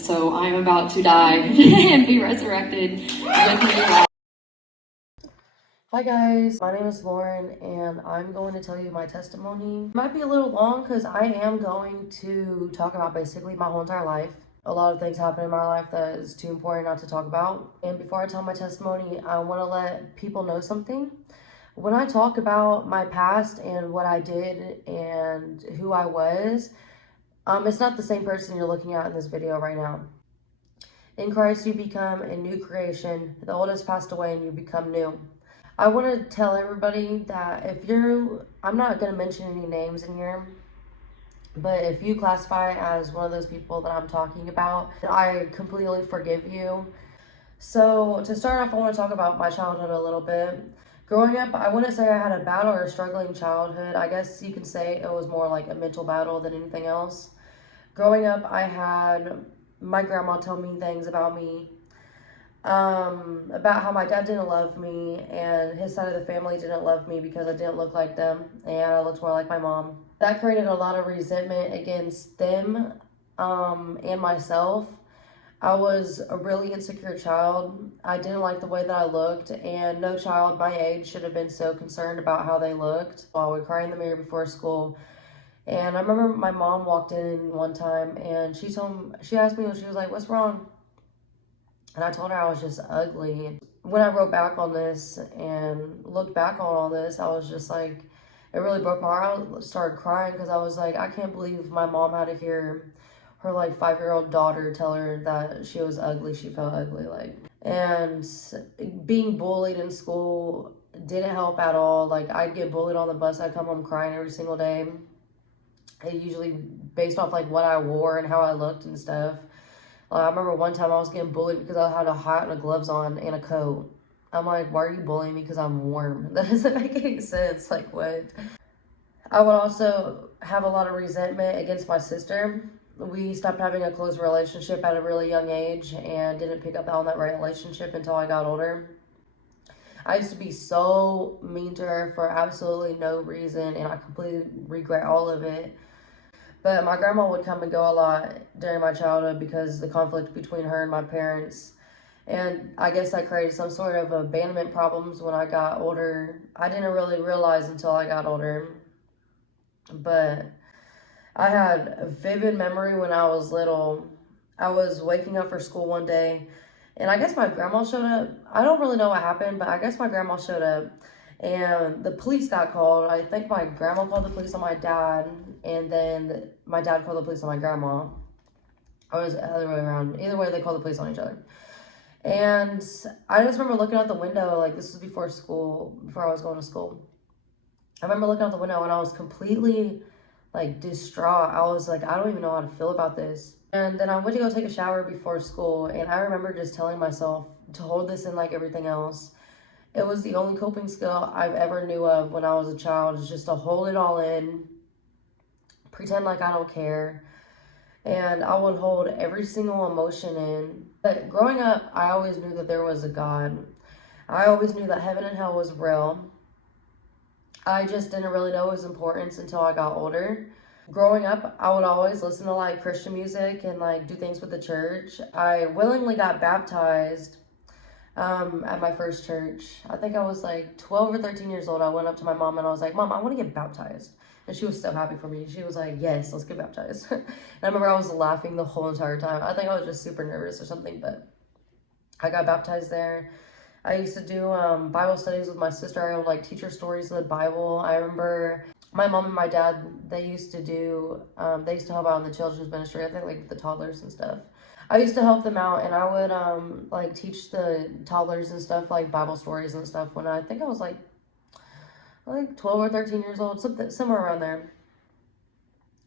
So I'm about to die and be resurrected with me. Hi guys, my name is Lauren and I'm going to tell you my testimony. It might be a little long because I am going to talk about basically my whole entire life. A lot of things happen in my life that is too important not to talk about. And before I tell my testimony, I want to let people know something. When I talk about my past and what I did and who I was, it's not the same person you're looking at in this video right now. In Christ, you become a new creation. The old has passed away and you become new. I want to tell everybody that I'm not going to mention any names in here, but if you classify as one of those people that I'm talking about, I completely forgive you. So to start off, I want to talk about my childhood a little bit. Growing up, I wouldn't say I had a bad or a struggling childhood. I guess you can say it was more like a mental battle than anything else. Growing up, I had my grandma tell me things about me. About how my dad didn't love me and his side of the family didn't love me because I didn't look like them and I looked more like my mom. That created a lot of resentment against them and myself. I was a really insecure child. I didn't like the way that I looked, and no child my age should have been so concerned about how they looked. I would cry in the mirror before school. And I remember my mom walked in one time and she asked me, she was like, "What's wrong?" And I told her I was just ugly. When I wrote back on this and looked back on all this, I was just like, it really broke my heart. I started crying because I was like, I can't believe my mom had to hear her like 5-year-old daughter tell her that she was ugly, she felt ugly. And being bullied in school didn't help at all. Like, I'd get bullied on the bus, I'd come home crying every single day. It usually based off like what I wore and how I looked and stuff. I remember one time I was getting bullied because I had a hat and a gloves on and a coat. I'm like, why are you bullying me because I'm warm? That doesn't make any sense. Like, what? I would also have a lot of resentment against my sister. We stopped having a close relationship at a really young age and didn't pick up on that relationship until I got older. I used to be so mean to her for absolutely no reason, and I completely regret all of it. But my grandma would come and go a lot during my childhood because of the conflict between her and my parents. And I guess I created some sort of abandonment problems when I got older. I didn't really realize until I got older. But I had a vivid memory when I was little. I was waking up for school one day, and I guess my grandma showed up. I don't really know what happened, but I guess my grandma showed up. And the police got called. I think my grandma called the police on my dad, and then my dad called the police on my grandma. Or it was the other way around. Either way, they called the police on each other. And I just remember looking out the window, like this was before I was going to school. I remember looking out the window and I was completely like distraught. I was like, I don't even know how to feel about this. And then I went to go take a shower before school, and I remember just telling myself to hold this in like everything else. It was the only coping skill I've ever knew of when I was a child, is just to hold it all in, pretend like I don't care, and I would hold every single emotion in. But growing up, I always knew that there was a God. I always knew that heaven and hell was real. I just didn't really know its importance until I got older. Growing up, I would always listen to like Christian music and like do things with the church. I willingly got baptized at my first church. I think I was like 12 or 13 years old. I went up to my mom and I was like, "Mom, I want to get baptized." And she was so happy for me. She was like, "Yes, let's get baptized." And I remember I was laughing the whole entire time. I think I was just super nervous or something, but I got baptized there. I used to do Bible studies with my sister. I would like teach her stories of the Bible. I remember my mom and my dad, they used to help out in the children's ministry, I think like the toddlers and stuff. I used to help them out, and I would like teach the toddlers and stuff like Bible stories and stuff when I think I was like 12 or 13 years old, somewhere around there.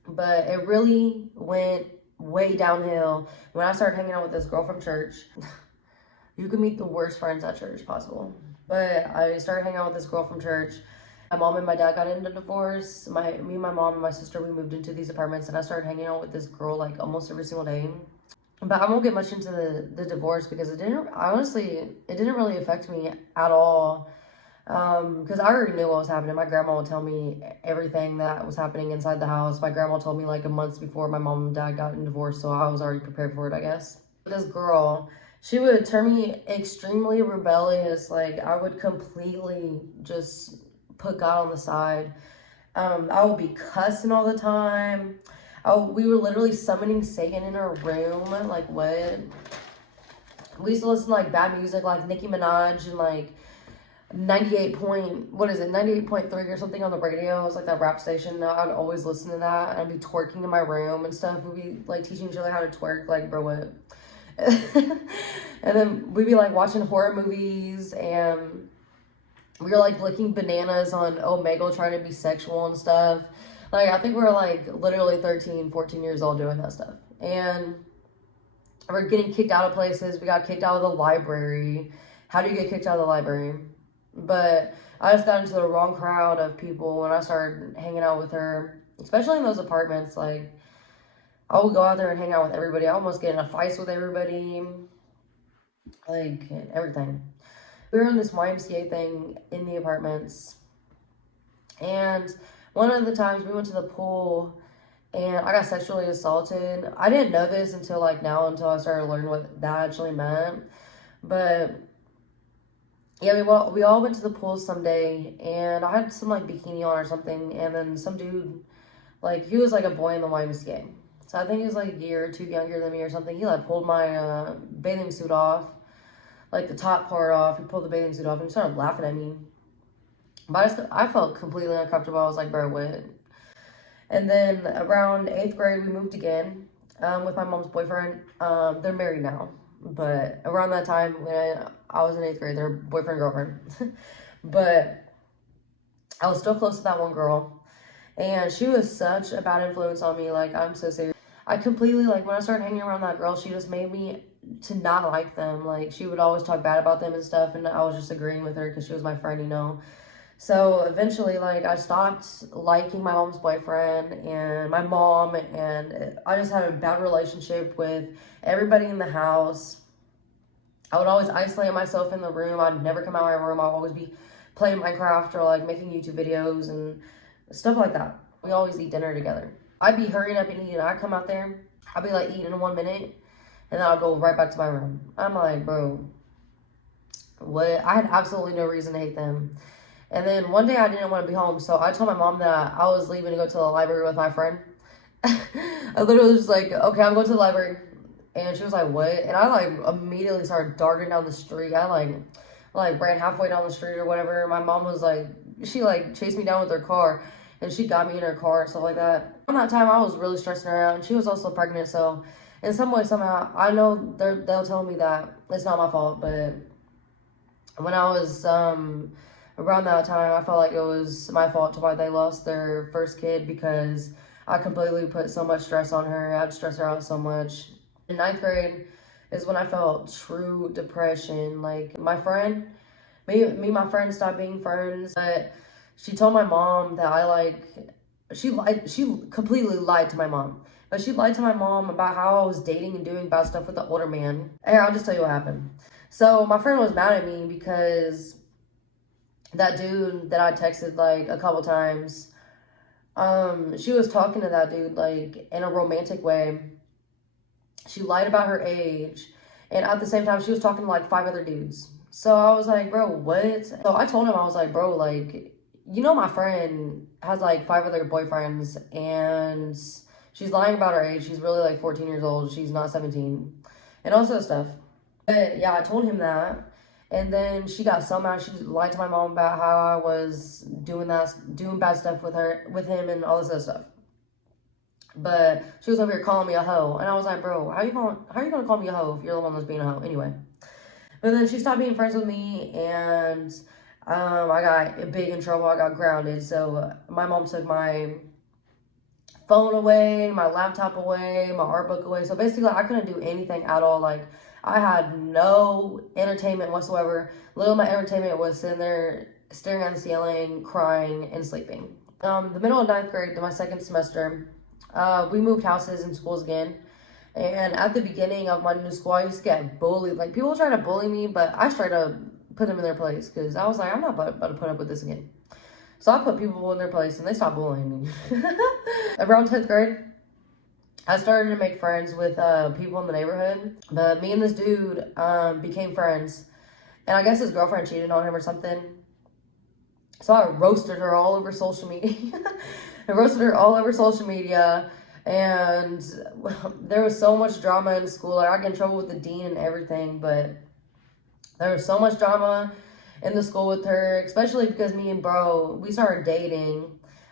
But it really went way downhill when I started hanging out with this girl from church. You can meet the worst friends at church possible. But I started hanging out with this girl from church. My mom and my dad got into divorce. Me, my mom, and my sister, we moved into these apartments, and I started hanging out with this girl like almost every single day. But I won't get much into the divorce because it didn't really affect me at all. Because I already knew what was happening. My grandma would tell me everything that was happening inside the house. My grandma told me like a month before my mom and dad got divorced, so I was already prepared for it, I guess. This girl, she would turn me extremely rebellious. Like, I would completely just put God on the side. I would be cussing all the time. We were literally summoning Satan in our room. Like, what? We used to listen to like bad music, like Nicki Minaj and like 98.3 or something on the radio. It was like that rap station. I'd always listen to that. And I'd be twerking in my room and stuff. We'd be like teaching each other how to twerk, like, bro, what? And then we'd be like watching horror movies, and we were like licking bananas on Omegle, trying to be sexual and stuff. Like, I think we were like literally 13, 14 years old doing that stuff. And we're getting kicked out of places. We got kicked out of the library. How do you get kicked out of the library? But I just got into the wrong crowd of people when I started hanging out with her, especially in those apartments. Like, I would go out there and hang out with everybody. I almost get in a fight with everybody, like, everything. We were in this YMCA thing in the apartments, and one of the times we went to the pool, and I got sexually assaulted. I didn't know this until like now, until I started learning what that actually meant. But yeah, we all went to the pool someday, and I had some like bikini on or something, and then some dude, like, he was like a boy in the YMCA. So I think he was like a year or two younger than me or something. He like pulled my bathing suit off, like the top part off. He pulled the bathing suit off and he started laughing at me. But I felt completely uncomfortable. I was like, bro, what? And then around 8th grade, we moved again with my mom's boyfriend. They're married now. But around that time, when I was in 8th grade, they're boyfriend, girlfriend. But I was still close to that one girl. And she was such a bad influence on me. Like, I'm so serious. I completely, like, when I started hanging around that girl, she just made me to not like them. Like, she would always talk bad about them and stuff. And I was just agreeing with her because she was my friend, you know. So eventually, like, I stopped liking my mom's boyfriend and my mom, and I just had a bad relationship with everybody in the house. I would always isolate myself in the room. I'd never come out of my room. I'd always be playing Minecraft or like making YouTube videos and stuff like that. We always eat dinner together. I'd be hurrying up and eating. I'd come out there, I'd be like eating in 1 minute, and then I'd go right back to my room. I'm like, bro, what? I had absolutely no reason to hate them. And then one day I didn't want to be home, so I told my mom that I was leaving to go to the library with my friend. I literally was just like, okay, I'm going to the library. And she was like, what? And I like immediately started darting down the street. I like ran halfway down the street or whatever. My mom was like, she like chased me down with her car, and she got me in her car and stuff like that. Around that time, I was really stressing her out, and she was also pregnant. So in some way, somehow, I know they'll tell me that it's not my fault, but when I was around that time, I felt like it was my fault to why they lost their first kid, because I completely put so much stress on her. I'd stress her out so much. In 9th grade is when I felt true depression. Like, my friend, me and my friend stopped being friends, but she told my mom that she completely lied to my mom. But she lied to my mom about how I was dating and doing bad stuff with the older man. And I'll just tell you what happened. So my friend was mad at me because that dude that I texted like a couple times, she was talking to that dude like in a romantic way. She lied about her age, and at the same time she was talking to like 5 other dudes. So I was like, bro, what? So I told him, I was like, bro, like, you know, my friend has like 5 other boyfriends, and she's lying about her age. She's really like 14 years old. She's not 17, and all this stuff. But yeah, I told him that. And then she got so mad. She lied to my mom about how I was doing bad stuff with him, and all this other stuff. But she was over here calling me a hoe, and I was like, bro, how are you gonna call me a hoe if you're the one that's being a hoe? Anyway. But then she stopped being friends with me, and I got big in trouble. I got grounded. So my mom took my phone away, my laptop away, my art book away. So basically, I couldn't do anything at all. Like, I had no entertainment whatsoever. Little of my entertainment was sitting there staring at the ceiling, crying, and sleeping. The middle of 9th grade, my second semester, we moved houses and schools again. And at the beginning of my new school, I used to get bullied. Like, people try to bully me, but I straight up put them in their place, because I was like, I'm not about to put up with this again. So I put people in their place, and they stopped bullying me. Around 10th grade, I started to make friends with people in the neighborhood. But me and this dude became friends. And I guess his girlfriend cheated on him or something. So I roasted her all over social media. And there was so much drama in school. Like, I got in trouble with the dean and everything. But there was so much drama in the school with her. Especially because me and bro, we started dating.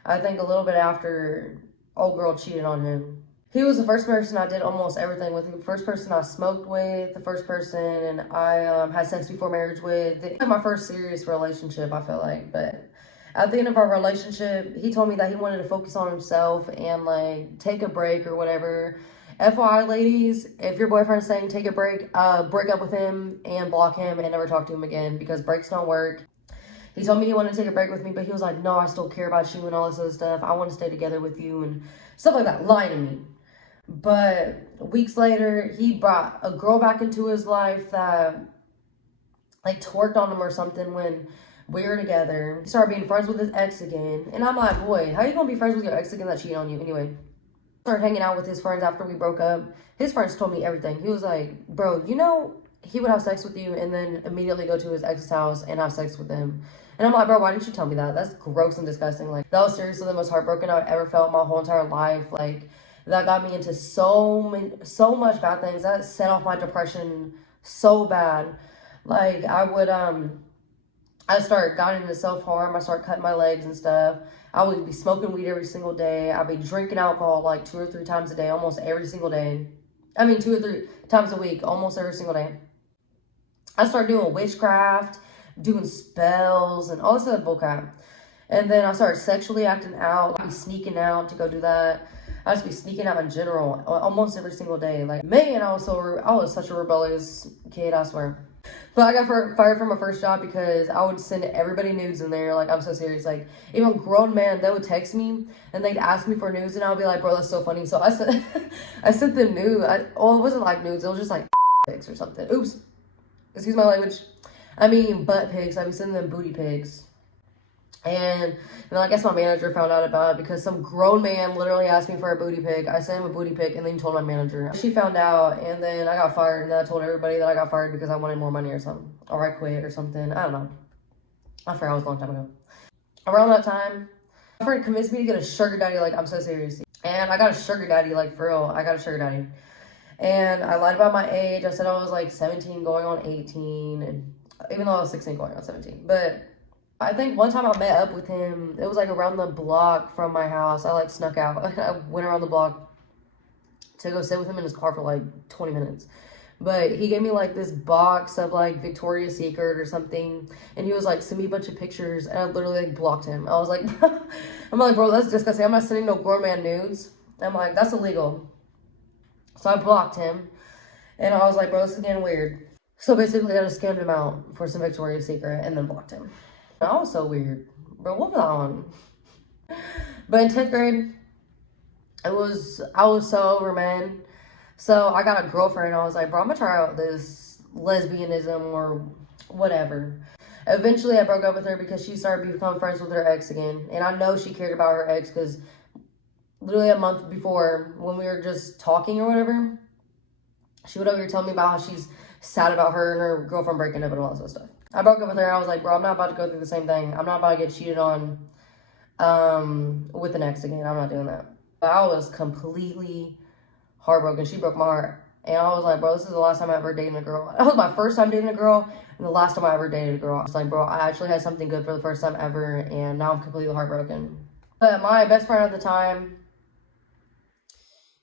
I think a little bit after old girl cheated on him. He was the first person I did almost everything with. The first person I smoked with. The first person I had sex before marriage with. My first serious relationship, I feel like. But at the end of our relationship, he told me that he wanted to focus on himself and, like, take a break or whatever. FYI, ladies, if your boyfriend's saying take a break up with him and block him and never talk to him again, because breaks don't work. He told me he wanted to take a break with me, but he was like, no, I still care about you and all this other stuff. I want to stay together with you and stuff like that. Lying to me. But weeks later, he brought a girl back into his life that, like, twerked on him or something when we were together. He started being friends with his ex again. And I'm like, boy, how you gonna be friends with your ex again that cheated on you? Anyway, started hanging out with his friends after we broke up. His friends told me everything. He was like, bro, you know, he would have sex with you and then immediately go to his ex's house and have sex with them. And I'm like, bro, why didn't you tell me that? That's gross and disgusting. Like, that was seriously the most heartbroken I've ever felt in my whole entire life. Like, that got me into so much bad things. That set off my depression so bad. Like, I started getting into self-harm. I started cutting my legs and stuff. I would be smoking weed every single day. I'd be drinking alcohol like 2 or 3 times a day, almost every single day. I mean, 2 or 3 times a week, almost every single day. I started doing witchcraft, doing spells, and all this other bullcrap. And then I started sexually acting out, like sneaking out to go do that. I just be sneaking out in general, almost every single day. Like, man, I was such a rebellious kid, I swear. But I got fired from my first job because I would send everybody nudes in there. Like, I'm so serious. Like, even grown men, they would text me and they'd ask me for nudes, and I would be like, bro, that's so funny. So I sent them nudes. It wasn't like nudes. It was just like pics or something. Oops. Excuse my language. I mean, butt pics. I'd be sending them booty pics. And then I guess my manager found out about it because some grown man literally asked me for a booty pic. I sent him a booty pic and then told my manager. She found out, and then I got fired, and then I told everybody that I got fired because I wanted more money or something. Or I quit or something. I don't know. I forgot, it was a long time ago. Around that time, my friend convinced me to get a sugar daddy. Like, I'm so serious. And I got a sugar daddy, like, for real. I got a sugar daddy. And I lied about my age. I said I was like 17 going on 18. And even though I was 16 going on 17. But I think one time I met up with him. It was like around the block from my house. I like snuck out. I went around the block to go sit with him in his car for like 20 minutes. But he gave me like this box of like Victoria's Secret or something. And he was like, send me a bunch of pictures. And I literally like blocked him. I was like, bro, that's disgusting. I'm not sending no grown man nudes. I'm like, that's illegal. So I blocked him. And I was like, bro, this is getting weird. So basically I just scammed him out for some Victoria's Secret and then blocked him. I was so weird. Bro, what was I on? But in 10th grade, I was so over men. So I got a girlfriend. I was like, bro, I'm gonna try out this lesbianism or whatever. Eventually, I broke up with her because she started to become friends with her ex again. And I know she cared about her ex because literally a month before, when we were just talking or whatever, she would over here tell me about how she's sad about her and her girlfriend breaking up and all that sort of stuff. I broke up with her. I was like, bro, I'm not about to go through the same thing. I'm not about to get cheated on with an ex again. I'm not doing that. But I was completely heartbroken. She broke my heart. And I was like, bro, this is the last time I ever dated a girl. That was my first time dating a girl and the last time I ever dated a girl. I was like, bro, I actually had something good for the first time ever, and now I'm completely heartbroken. But my best friend at the time,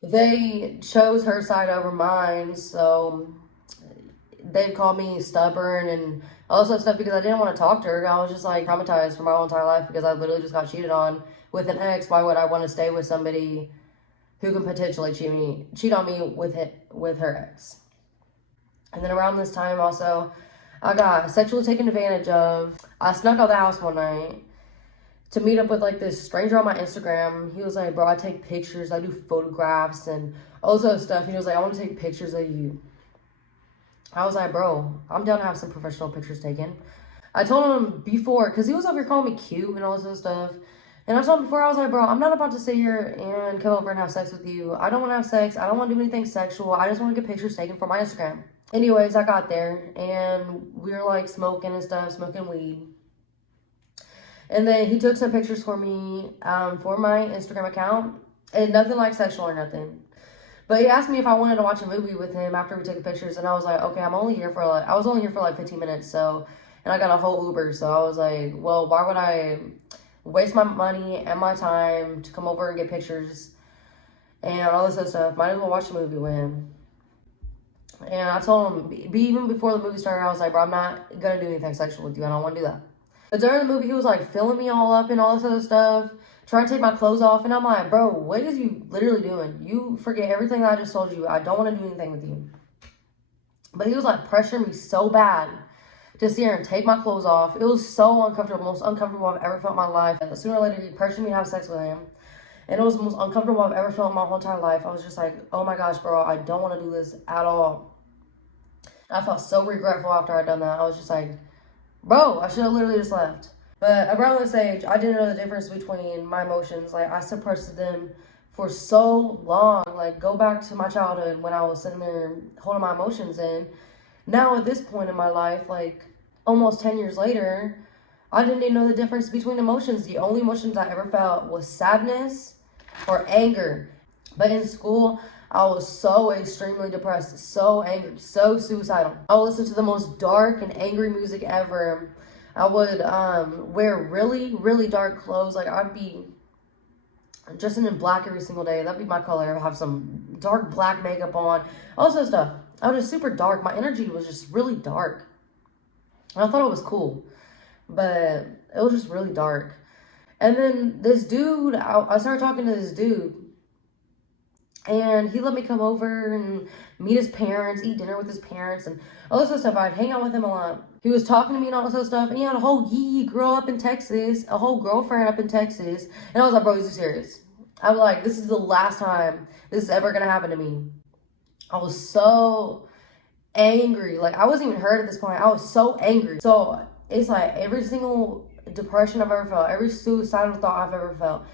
they chose her side over mine, so they'd call me stubborn and all this other stuff because I didn't want to talk to her. I was just like traumatized for my whole entire life because I literally just got cheated on with an ex. Why would I want to stay with somebody who can potentially cheat on me with her ex? And then around this time also, I got sexually taken advantage of. I snuck out of the house one night to meet up with like this stranger on my Instagram. He was like, bro, I take pictures, I do photographs and all this other stuff. He was like, I want to take pictures of you. I was like, bro, I'm down to have some professional pictures taken. I told him before, because he was over here calling me cute and all this other stuff. And I told him before, I was like, bro, I'm not about to sit here and come over and have sex with you. I don't want to have sex. I don't want to do anything sexual. I just want to get pictures taken for my Instagram. Anyways, I got there and we were like smoking and stuff, smoking weed. And then he took some pictures for me for my Instagram account. And nothing like sexual or nothing. But he asked me if I wanted to watch a movie with him after we took the pictures. And I was like, okay, I was only here for like 15 minutes. So, and I got a whole Uber. So I was like, well, why would I waste my money and my time to come over and get pictures and all this other stuff? Might as well watch a movie with him. And I told him, even before the movie started, I was like, bro, I'm not going to do anything sexual with you. I don't want to do that. But during the movie, he was like filling me all up and all this other stuff, trying to take my clothes off. And I'm like, bro, what is you literally doing? You forget everything that I just told you. I don't want to do anything with you. But he was like pressuring me so bad to sit here and take my clothes off. It was so uncomfortable, most uncomfortable I've ever felt in my life. And sooner or later, he pressured me to have sex with him. And it was the most uncomfortable I've ever felt in my whole entire life. I was just like, oh my gosh, bro, I don't want to do this at all. I felt so regretful after I'd done that. I was just like, bro, I should have literally just left. But around this age, I didn't know the difference between my emotions. Like, I suppressed them for so long. Like, go back to my childhood when I was sitting there holding my emotions in. Now, at this point in my life, like, almost 10 years later, I didn't even know the difference between emotions. The only emotions I ever felt was sadness or anger. But in school, I was so extremely depressed, so angry, so suicidal. I would listen to the most dark and angry music ever. I would wear really, really dark clothes. Like, I'd be dressing in black every single day. That'd be my color. I'd have some dark black makeup on. All this stuff. I was just super dark. My energy was just really dark. And I thought it was cool. But it was just really dark. And then this dude, I started talking to this dude. And he let me come over and meet his parents, eat dinner with his parents, and all this other stuff. I'd hang out with him a lot. He was talking to me and all this other stuff. And he had a whole girl up in Texas, a whole girlfriend up in Texas. And I was like, bro, is you serious? I'm like, this is the last time this is ever going to happen to me. I was so angry. Like, I wasn't even hurt at this point. I was so angry. So it's like every single depression I've ever felt, every suicidal thought I've ever felt,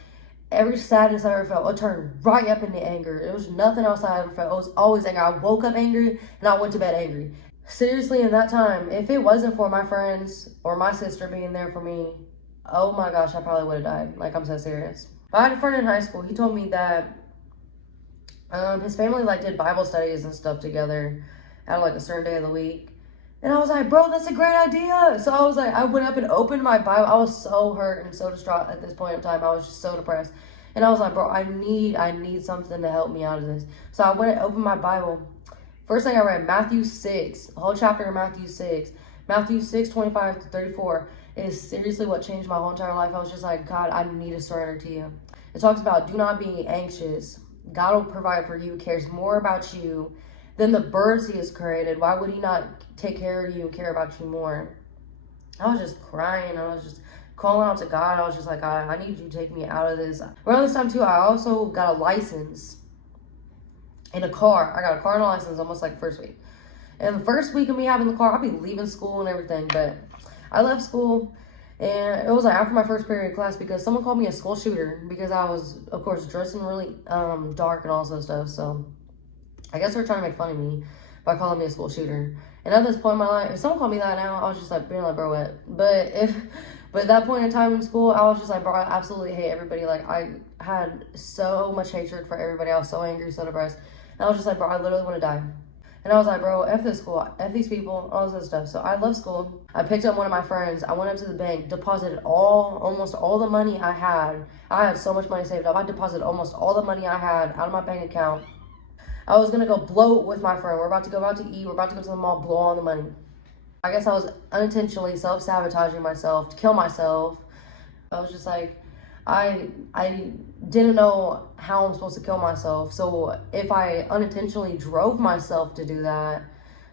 every sadness I ever felt, it turned right up into anger. It was nothing else I ever felt. It was always anger. I woke up angry and I went to bed angry. Seriously, in that time, if it wasn't for my friends or my sister being there for me, oh my gosh, I probably would have died. Like, I'm so serious. I had a friend in high school. He told me that his family like did Bible studies and stuff together at like a certain day of the week. And I was like, bro, that's a great idea. So I was like, I went up and opened my Bible. I was so hurt and so distraught at this point in time. I was just so depressed. And I was like, bro, I need something to help me out of this. So I went and opened my Bible. First thing I read, Matthew 6, a whole chapter of Matthew 6. Matthew 6, 25 to 34 is seriously what changed my whole entire life. I was just like, God, I need to surrender to you. It talks about, do not be anxious. God will provide for you, cares more about you than the birds he has created. Why would he not take care of you and care about you more? I was just crying. I was just calling out to God. I was just like, I need you to take me out of this. Around this time too, I also got a license in a car. I got a car and a license almost like first week. And the first week of me having the car, I'd be leaving school and everything. But I left school and it was like after my first period of class because someone called me a school shooter because I was, of course, dressing really dark and all this stuff. So I guess they're trying to make fun of me by calling me a school shooter. And at this point in my life, if someone called me that now, I was just like, being like, bro, what? But at that point in time in school, I was just like, bro, I absolutely hate everybody. Like, I had so much hatred for everybody. I was so angry, so depressed. And I was just like, bro, I literally want to die. And I was like, bro, F this school, F these people, all this other stuff. So I left school. I picked up one of my friends. I went up to the bank, deposited almost all the money I had. I had so much money saved up. I deposited almost all the money I had out of my bank account. I was going to go bloat with my friend. We're about to go out to eat. We're about to go to the mall, blow all the money. I guess I was unintentionally self-sabotaging myself to kill myself. I was just like, I didn't know how I'm supposed to kill myself. So if I unintentionally drove myself to do that,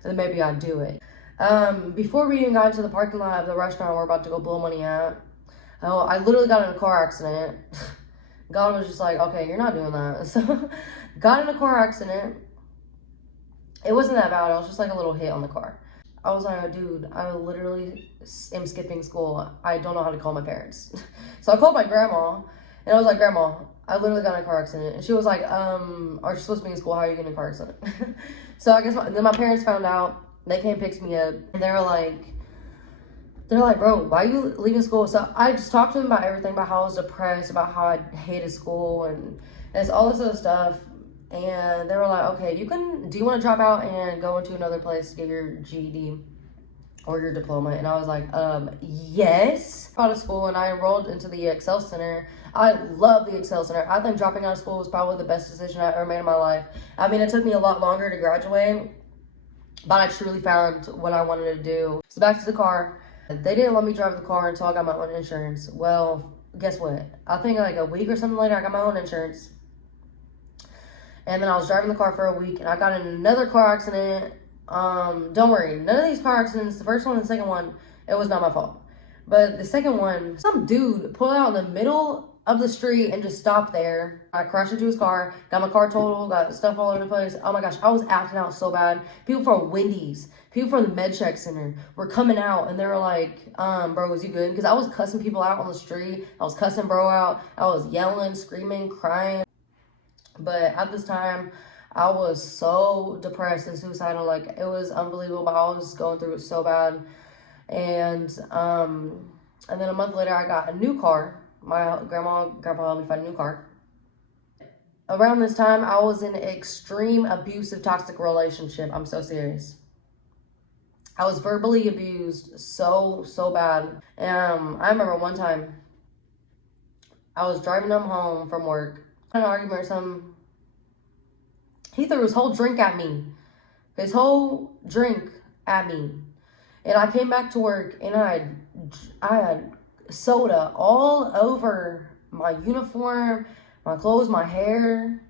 then maybe I'd do it. Before we even got into the parking lot of the restaurant we're about to go blow money at, I literally got in a car accident. God was just like, okay, you're not doing that. So got in a car accident. It wasn't that bad. It was just like a little hit on the car. I was like, oh, dude, I literally am skipping school. I don't know how to call my parents. So I called my grandma, and I was like, Grandma, I literally got in a car accident. And she was like, are you supposed to be in school? How are you getting in a car accident? So I guess then my parents found out. They came pick me up, and they're like, bro, why are you leaving school? So I just talked to them about everything, about how I was depressed, about how I hated school, and it's all this other stuff. And they were like, okay, do you want to drop out and go into another place to get your GED or your diploma? And I was like, yes. Out of school, and I enrolled into the Excel Center. I love the Excel Center. I think dropping out of school was probably the best decision I ever made in my life. I mean, it took me a lot longer to graduate, but I truly found what I wanted to do. So back to the car. They didn't let me drive the car until I got my own insurance. Well, guess what? I think like a week or something later, I got my own insurance. And then I was driving the car for a week, and I got in another car accident. Don't worry, none of these car accidents, the first one and the second one, it was not my fault. But the second one, some dude pulled out in the middle of the street and just stopped there. I crashed into his car, got my car totaled, got stuff all over the place. Oh my gosh, I was acting out so bad. People from Wendy's, people from the Med Check Center were coming out, and they were like, bro, was you good? Because I was cussing people out on the street. I was cussing bro out. I was yelling, screaming, crying. But at this time, I was so depressed and suicidal. Like, it was unbelievable. I was going through it so bad. And then a month later, I got a new car. My grandpa helped me find a new car. Around this time, I was in an extreme abusive, toxic relationship. I'm so serious. I was verbally abused so bad. I remember one time, I was driving him home from work, an argument or something. He threw his whole drink at me. His whole drink at me. And I came back to work, and I had soda all over my uniform, my clothes, my hair.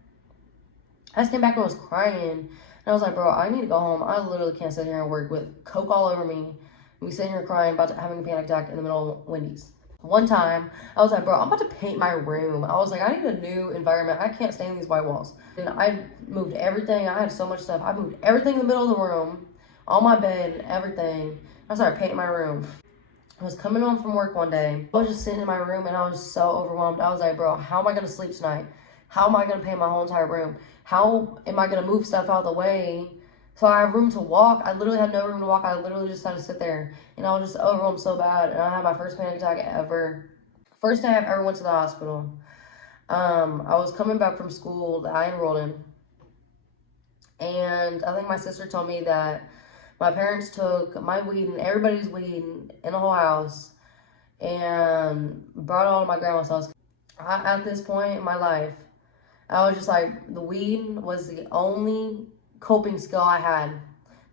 I just came back and was crying. And I was like, bro, I need to go home. I literally can't sit here and work with Coke all over me. And be sitting here crying, about to having a panic attack in the middle of Wendy's. One time, I was like, bro, I'm about to paint my room. I was like, I need a new environment. I can't stay in these white walls. And I moved everything. I had so much stuff. I moved everything in the middle of the room, on my bed, everything. I started painting my room. I was coming home from work one day. I was just sitting in my room, and I was so overwhelmed. I was like, bro, how am I going to sleep tonight? How am I going to paint my whole entire room? How am I going to move stuff out of the way so I have room to walk? I literally had no room to walk. I literally just had to sit there. And I was just overwhelmed so bad. And I had my first panic attack ever. First day I've ever went to the hospital. I was coming back from school that I enrolled in. And I think my sister told me that my parents took my weed and everybody's weed in the whole house and brought it all to my grandma's house. At this point in my life, I was just like, the weed was the only coping skill I had.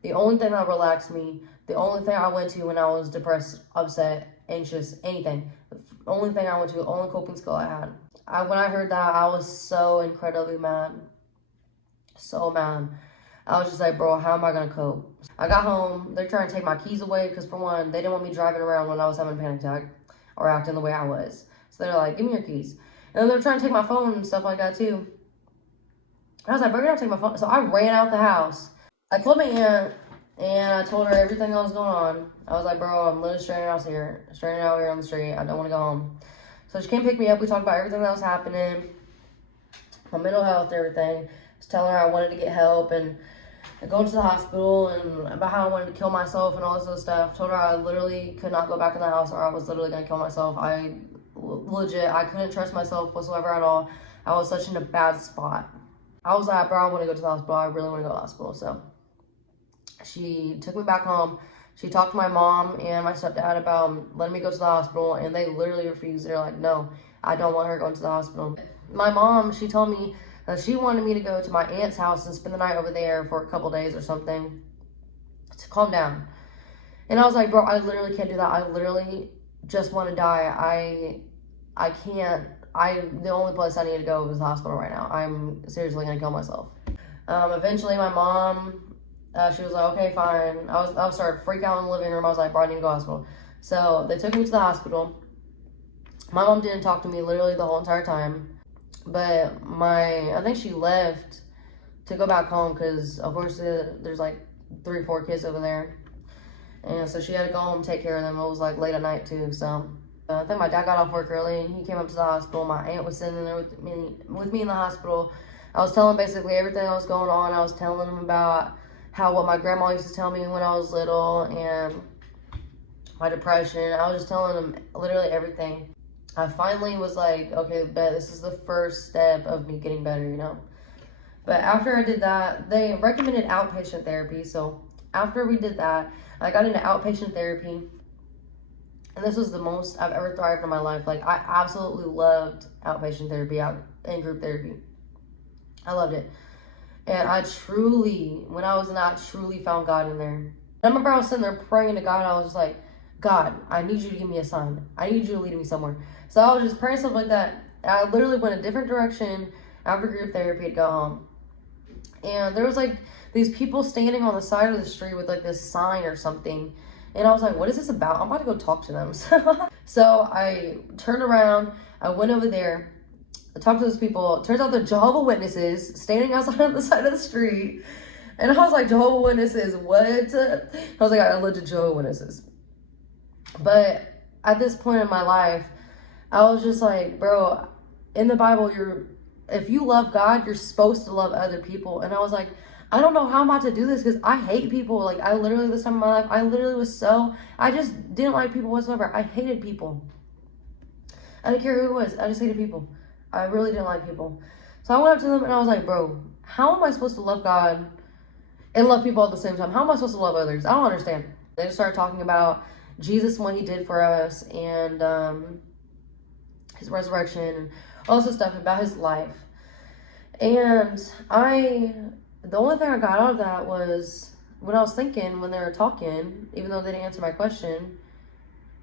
The only thing that relaxed me. The only thing I went to when I was depressed, upset, anxious, anything. The only thing I went to, the only coping skill I had. When I heard that, I was so incredibly mad. So mad. I was just like, bro, how am I going to cope? I got home. They're trying to take my keys away because, for one, they didn't want me driving around when I was having a panic attack or acting the way I was. So they're like, give me your keys. And then they're trying to take my phone and stuff like that, too. I was like, bro, you're not taking my phone. So I ran out the house. I called my aunt, and I told her everything that was going on. I was like, bro, I'm literally stranded out here on the street. I don't want to go home. So she came pick me up. We talked about everything that was happening, my mental health, everything. I was telling her I wanted to get help and go to the hospital and about how I wanted to kill myself and all this other stuff. Told her I literally could not go back in the house or I was literally going to kill myself. I couldn't trust myself whatsoever at all. I was such in a bad spot. I was like, bro, I want to go to the hospital. I really want to go to the hospital. So she took me back home. She talked to my mom and my stepdad about letting me go to the hospital, and they literally refused. They're like, no, I don't want her going to the hospital. My mom, she told me that she wanted me to go to my aunt's house and spend the night over there for a couple days or something to calm down. And I was like, bro, I literally can't do that. I literally just want to die. I can't. The only place I need to go is the hospital right now. I'm seriously going to kill myself. Eventually, my mom, she was like, okay, fine. I started freaking out in the living room. I was like, bro, I need to go to the hospital. So they took me to the hospital. My mom didn't talk to me literally the whole entire time. But I think she left to go back home because, of course, there's like 3-4 kids over there. And so she had to go home and take care of them. It was like late at night too. So I think my dad got off work early and he came up to the hospital. My aunt was sitting there with me in the hospital. I was telling basically everything that was going on. I was telling him about what my grandma used to tell me when I was little and my depression. I was just telling him literally everything. I finally was like, okay, bet this is the first step of me getting better, you know. But after I did that, they recommended outpatient therapy. So after we did that, I got into outpatient therapy. And this was the most I've ever thrived in my life. Like, I absolutely loved outpatient therapy, and group therapy. I loved it. And when I was in that, truly found God in there. I remember I was sitting there praying to God. I was just like, God, I need you to give me a sign. I need you to lead me somewhere. So I was just praying stuff like that. And I literally went a different direction after group therapy to go home. And there was like these people standing on the side of the street with like this sign or something. And I was like, what is this about? I'm about to go talk to them. So I turned around. I went over there. I talked to those people. It turns out they're Jehovah Witnesses standing outside on the side of the street. And I was like, Jehovah Witnesses, what? I was like, I lived to Jehovah Witnesses. But at this point in my life, I was just like, bro, in the Bible, if you love God, you're supposed to love other people. And I was like, I don't know how I'm about to do this because I hate people. Like, this time in my life, I just didn't like people whatsoever. I hated people. I didn't care who it was. I just hated people. I really didn't like people. So I went up to them and I was like, bro, how am I supposed to love God and love people at the same time? How am I supposed to love others? I don't understand. They just started talking about Jesus and what he did for us and his resurrection and all this stuff about his life. And the only thing I got out of that was when I was thinking, when they were talking, even though they didn't answer my question,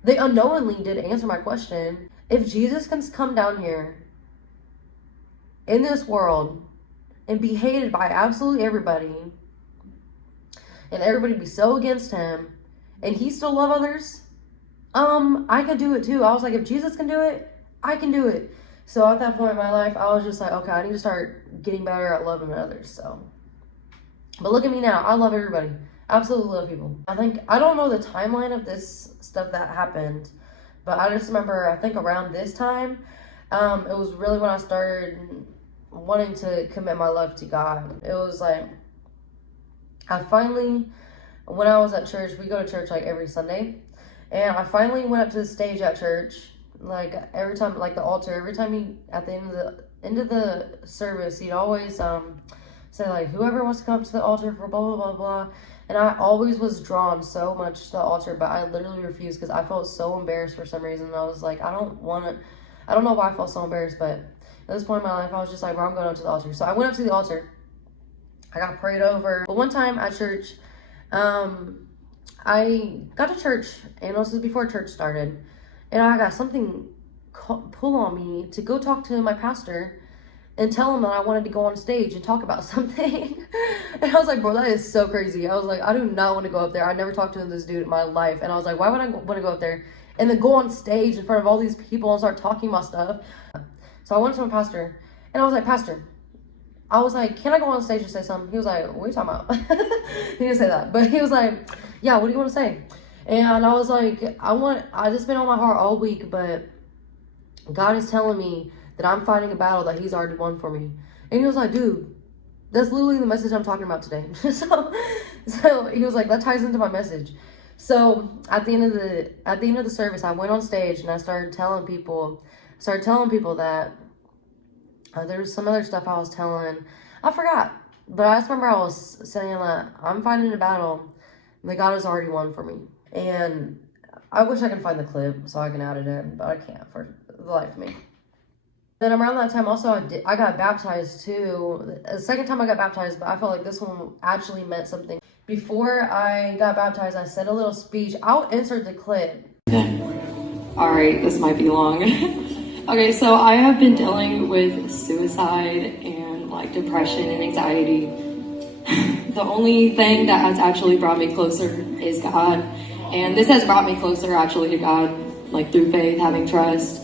they unknowingly did answer my question. If Jesus can come down here in this world and be hated by absolutely everybody, and everybody be so against him, and he still love others, I could do it too. I was like, if Jesus can do it, I can do it. So at that point in my life, I was just like, okay, I need to start getting better at loving others. So, but look at me now. I love everybody. Absolutely love people. I don't know the timeline of this stuff that happened, but I just remember, I think around this time, it was really when I started wanting to commit my life to God. It was like, when I was at church, we go to church like every Sunday, and I finally went up to the stage at church, like every time, like the altar, every time at the end of the service, he'd always say like, whoever wants to come to the altar for blah, blah, blah, blah. And I always was drawn so much to the altar, but I literally refused because I felt so embarrassed for some reason. I was like, I don't know why I felt so embarrassed, but at this point in my life, I was just like, bro, I'm going up to the altar. So I went up to the altar. I got prayed over. But one time at church, I got to church, and this was before church started, and I got something pull on me to go talk to my pastor and tell him that I wanted to go on stage and talk about something. And I was like, bro, that is so crazy. I was like, I do not want to go up there. I never talked to this dude in my life. And I was like, why would I want to go up there and then go on stage in front of all these people and start talking about stuff? So I went to my pastor, and I was like, Pastor, I was like, can I go on stage and say something? He was like, what are you talking about? He didn't say that, but he was like, yeah, what do you want to say? And I was like, I just been on my heart all week, but God is telling me that I'm fighting a battle that he's already won for me. And he was like, dude, that's literally the message I'm talking about today. so he was like, that ties into my message. So at the end of the service, I went on stage and I started telling people that there was some other stuff I was telling. I forgot, but I just remember I was saying that I'm fighting a battle that God has already won for me. And I wish I could find the clip so I can add it in, but I can't for the life of me. Then around that time also, I got baptized too. The second time I got baptized, but I felt like this one actually meant something. Before I got baptized, I said a little speech. I'll insert the clip. All right, this might be long. Okay, so I have been dealing with suicide and like depression and anxiety. The only thing that has actually brought me closer is God. And this has brought me closer actually to God, like through faith, having trust.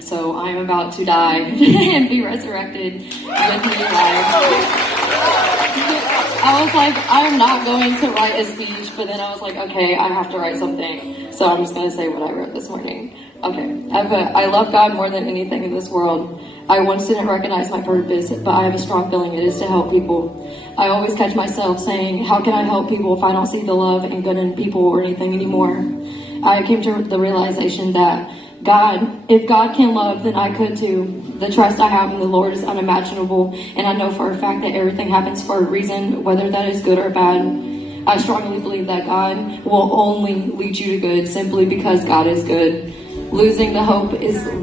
So I am about to die and be resurrected with new life. I was like, I'm not going to write a speech, but then I was like, okay, I have to write something. So I'm just going to say what I wrote this morning. Okay, I put, I love God more than anything in this world. I once didn't recognize my purpose, but I have a strong feeling it is to help people. I always catch myself saying, how can I help people if I don't see the love and good in people or anything anymore? I came to the realization that if God can love, then I could too. The trust I have in the Lord is unimaginable, and I know for a fact that everything happens for a reason, whether that is good or bad. I strongly believe that God will only lead you to good simply because God is good. Losing hope is the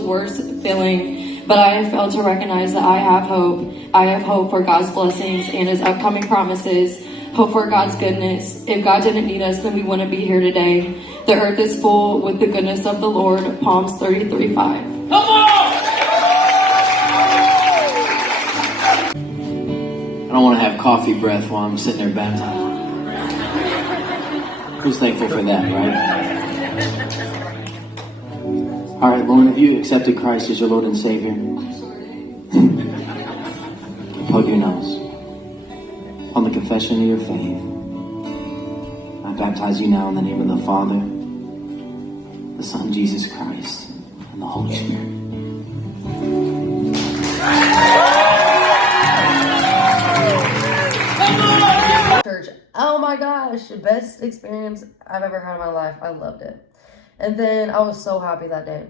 worst feeling, but I have failed to recognize that I have hope. I have hope for God's blessings and His upcoming promises. Hope for God's goodness. If God didn't need us, then we wouldn't be here today. The earth is full with the goodness of the Lord. Psalms 33:5. Come on! I don't want to have coffee breath while I'm sitting there baptized. Who's thankful for that, right? All right, Lauren, have you accepted Christ as your Lord and Savior? Plug your nose. On the confession of your faith, I baptize you now in the name of the Father, the Son, Jesus Christ, and the Holy Spirit. Church, oh my gosh, best experience I've ever had in my life. I loved it. And then I was so happy that day.